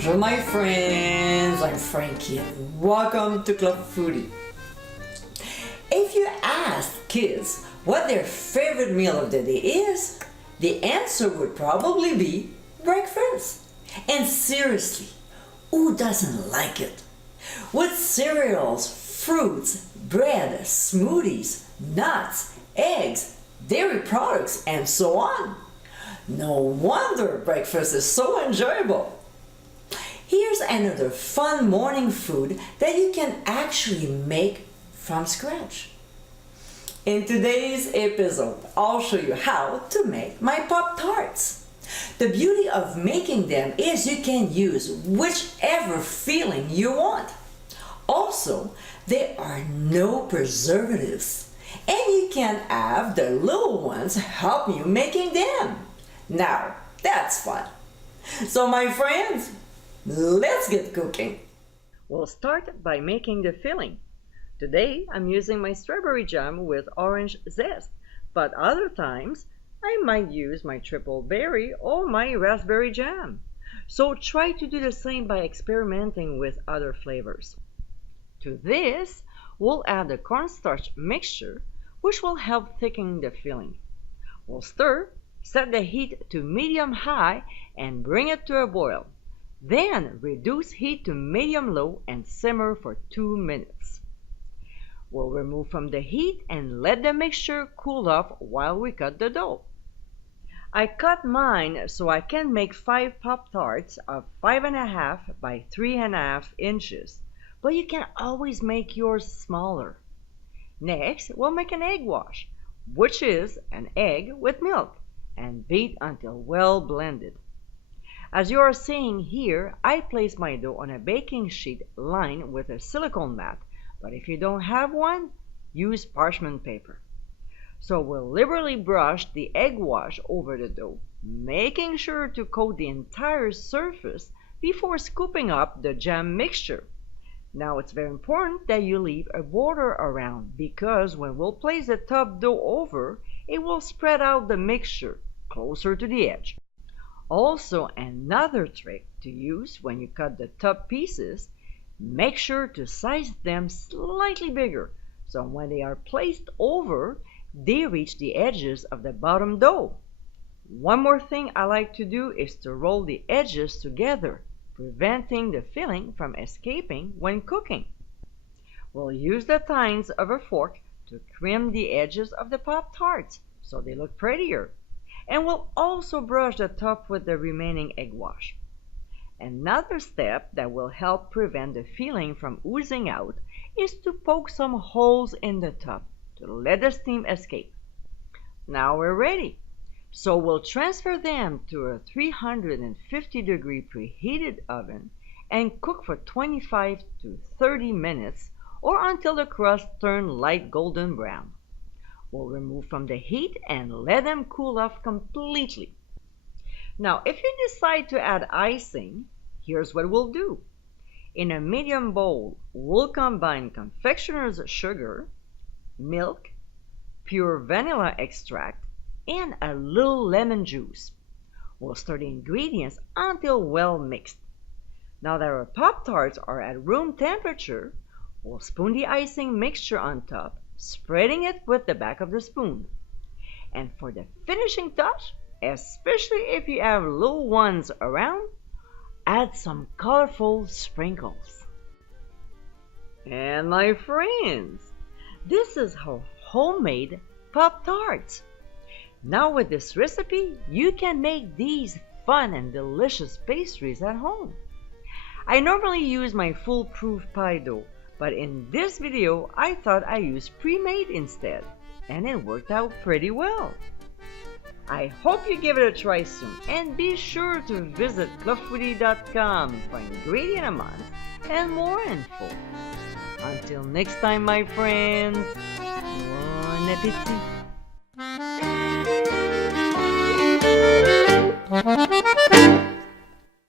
Bonjour my friends, I'm Frankie and welcome to Club Foodie. If you ask kids what their favorite meal of the day is, the answer would probably be breakfast. And seriously, who doesn't like it? With cereals, fruits, bread, smoothies, nuts, eggs, dairy products, and so on. No wonder breakfast is so enjoyable. Here's another fun morning food that you can actually make from scratch. In today's episode, I'll show you how to make my Pop-Tarts. The beauty of making them is you can use whichever filling you want. Also, there are no preservatives, and you can have the little ones help you making them. Now, that's fun. So my friends, let's get cooking. We'll start by making the filling. Today, I'm using my strawberry jam with orange zest, but other times, I might use my triple berry or my raspberry jam. So try to do the same by experimenting with other flavors. To this, we'll add the cornstarch mixture, which will help thicken the filling. We'll stir, set the heat to medium-high, and bring it to a boil. Then reduce heat to medium-low and simmer for 2 minutes. We'll remove from the heat and let the mixture cool off while we cut the dough. I cut mine so I can make 5 Pop-Tarts of 5.5 by 3.5 inches, but you can always make yours smaller. Next, we'll make an egg wash, which is an egg with milk, and beat until well blended. As you are seeing here, I place my dough on a baking sheet lined with a silicone mat, but if you don't have one, use parchment paper. So we'll liberally brush the egg wash over the dough, making sure to coat the entire surface before scooping up the jam mixture. Now it's very important that you leave a border around, because when we'll place the top dough over, it will spread out the mixture closer to the edge. Also, another trick to use when you cut the top pieces, make sure to size them slightly bigger, so when they are placed over, they reach the edges of the bottom dough. One more thing I like to do is to roll the edges together, preventing the filling from escaping when cooking. We'll use the tines of a fork to trim the edges of the Pop-Tarts so they look prettier. And we'll also brush the top with the remaining egg wash. Another step that will help prevent the filling from oozing out is to poke some holes in the top to let the steam escape. Now we're ready. So we'll transfer them to a 350-degree preheated oven and cook for 25 to 30 minutes or until the crust turns light golden brown. We'll remove from the heat and let them cool off completely. Now, if you decide to add icing, here's what we'll do. In a medium bowl, we'll combine confectioner's sugar, milk, pure vanilla extract, and a little lemon juice. We'll stir the ingredients until well mixed. Now that our Pop-Tarts are at room temperature, we'll spoon the icing mixture on top, spreading it with the back of the spoon. And for the finishing touch, especially if you have little ones around, add some colorful sprinkles. And my friends, this is our homemade Pop-Tarts. Now with this recipe, you can make these fun and delicious pastries at home. I normally use my foolproof pie dough, but in this video, I thought I used pre-made instead, and it worked out pretty well. I hope you give it a try soon, and be sure to visit clubfoodie.com for ingredient amounts and more info. Until next time, my friends, bon appétit!